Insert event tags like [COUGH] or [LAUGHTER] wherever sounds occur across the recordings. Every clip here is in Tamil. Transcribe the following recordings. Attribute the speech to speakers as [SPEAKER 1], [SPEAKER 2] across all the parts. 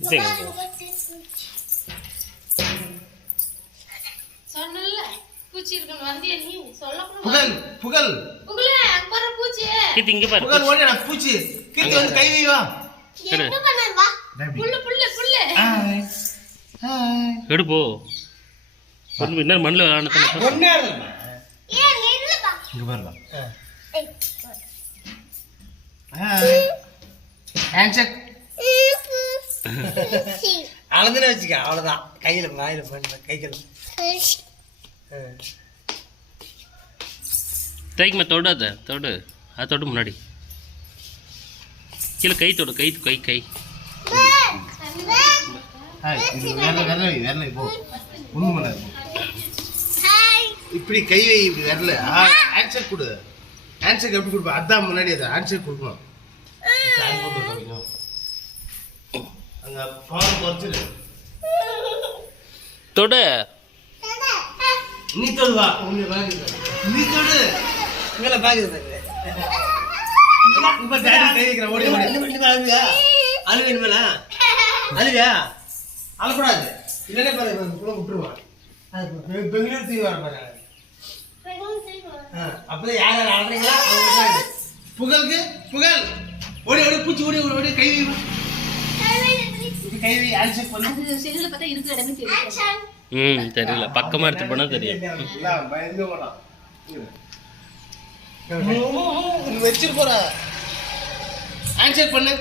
[SPEAKER 1] நீ சொல்லக்கூடாது
[SPEAKER 2] புகழ் புகழ்.
[SPEAKER 1] புகழே அங்க பாரு பூச்சி.
[SPEAKER 3] கீர்த்தி இங்கே பாரு
[SPEAKER 2] புகழ் ஓடிடா பூச்சி. கீர்த்தி வந்து கை வை வா.
[SPEAKER 1] என்ன பண்ண வா. புள்ள புள்ள புள்ள
[SPEAKER 2] ஹாய் ஹாய்
[SPEAKER 3] எடு போ. இன்னும் மண்ணில் [LAUGHS]
[SPEAKER 4] அளந்துன்னு வச்சுக்க அவ்வளோதான் கையில் வாயில் பண்ண கைகள் [LAUGHS]
[SPEAKER 3] தைக்குமா தொடாத தொடு அது தொடு. முன்னாடி. கீழே கை தொடு கை கை கை.
[SPEAKER 2] இப்படி கை வை இப்படி வரல. ஹேண்ட்ஷேக் கொடு. ஹேண்ட்ஷேக் எப்படி கொடுப்பா? அதான் முன்னாடி அது ஹேண்ட்ஷேக் கொடுக்கணும். [LAUGHS] அங்க பவர் குறைச்சிடு
[SPEAKER 3] தொடு.
[SPEAKER 2] நீ தொடு வா. நீ தொடு.
[SPEAKER 4] இங்கே பார்க்குது
[SPEAKER 2] இப்ப டாடி ஓடி ஓடி.
[SPEAKER 4] அழுவியா அழுவி இனிமேலா? அழுவியா? அழக்கூடாது. இல்லைன்னா பாரு கூட விட்டுருவான்.
[SPEAKER 2] பெ- பெங்களூர் தீ வர பாரு.
[SPEAKER 4] அப்பதான் யார் யார் இது.
[SPEAKER 2] புகழுக்கு புகழ். ஓடி ஓடி பூச்சி ஓடி ஓடி கை இப்படி கை வை ஹேண்ட்ஷேக் பண்ணு
[SPEAKER 1] அது செல்லுல பார்த்தா இருக்கிற இடமே தெரியும்
[SPEAKER 3] ம் தெரியல. பக்கமாக எடுத்து போனால் தெரியும்
[SPEAKER 2] எல்லாம் பயந்து போலாம் நீ வச்சிட்டு போற. பண்ணு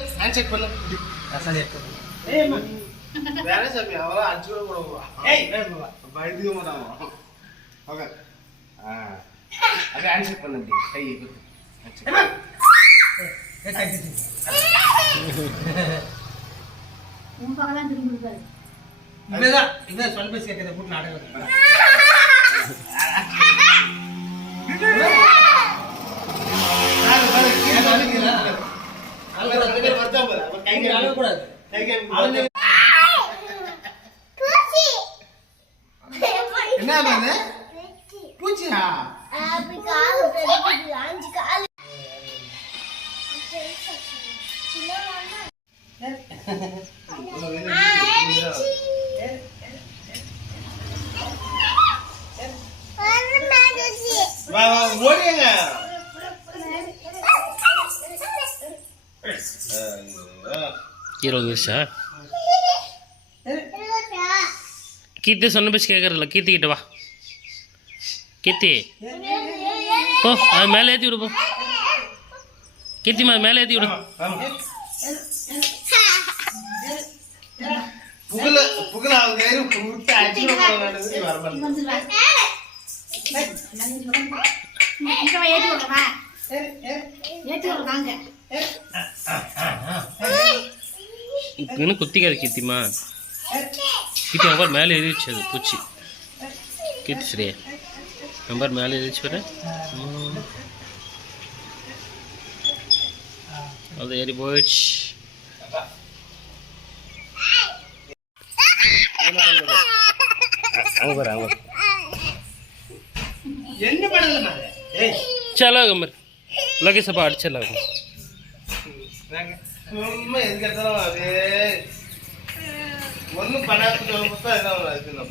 [SPEAKER 2] பண்ணு.
[SPEAKER 4] அசாலியா இருக்கு.
[SPEAKER 2] வேற சாமி அவெல்லாம் அடிச்சு கூட போட போறான்
[SPEAKER 4] ஏய்,
[SPEAKER 2] பயந்துக்க மாட்டான் ஓகே. ஆ. அப்படியே ஹேண்ட்ஷேக் பண்ணு கை.
[SPEAKER 4] ஏய். [LAUGHS]
[SPEAKER 1] உன் பக்கம் தான் திரும்பி இருக்காரு
[SPEAKER 4] இவன்தான், இவன் சொல் பேசி கேட்கறத போட்டு நாடகம்
[SPEAKER 2] பாரு, கீழே வலிக்குதா? அங்க ரெண்டு பேர் வருத்தம் பாரு. அவன் கை
[SPEAKER 4] இங்க
[SPEAKER 2] கை
[SPEAKER 4] அழக்கூடாது.
[SPEAKER 2] கை கை
[SPEAKER 4] அழுது.
[SPEAKER 2] என்ன பண்ணு பூச்சியா வா வா ஓடிங்க
[SPEAKER 3] இருபது வருஷம் கீர்த்தி சொன்ன பேச்சு கேட்கறதில்ல கீர்த்தி கிட்ட வா. கீர்த்தி. ஓ அது மேலே ஏற்றி விடு போ. கீர்த்திமா மேலே ஏற்றி விடு.
[SPEAKER 2] புகழ புகழ அவங்க விட்டு அடிச்சு வர மாட்டேன்
[SPEAKER 1] இங்க வா, ஏத்தி விடுறேன், வா. ஏத்தி விடுறேன், வாங்க.
[SPEAKER 3] இன்னும் குத்திக்காது கீர்த்திமா கீர்த்தி நம்பர் மேலே ஏறிச்சு அது பூச்சி கீர்த்தி சரியா நம்பர் மேலே ஏறிச்சு வர அது ஏறி போயிடுச்சு அவங்க.
[SPEAKER 4] என்ன பண்ணல
[SPEAKER 3] చలాగా
[SPEAKER 2] మరి లగేజ్ పాడు చలాగా ஒன்றும் பண்ணாதுன்னு பார்த்தா இதான் இதுன்னு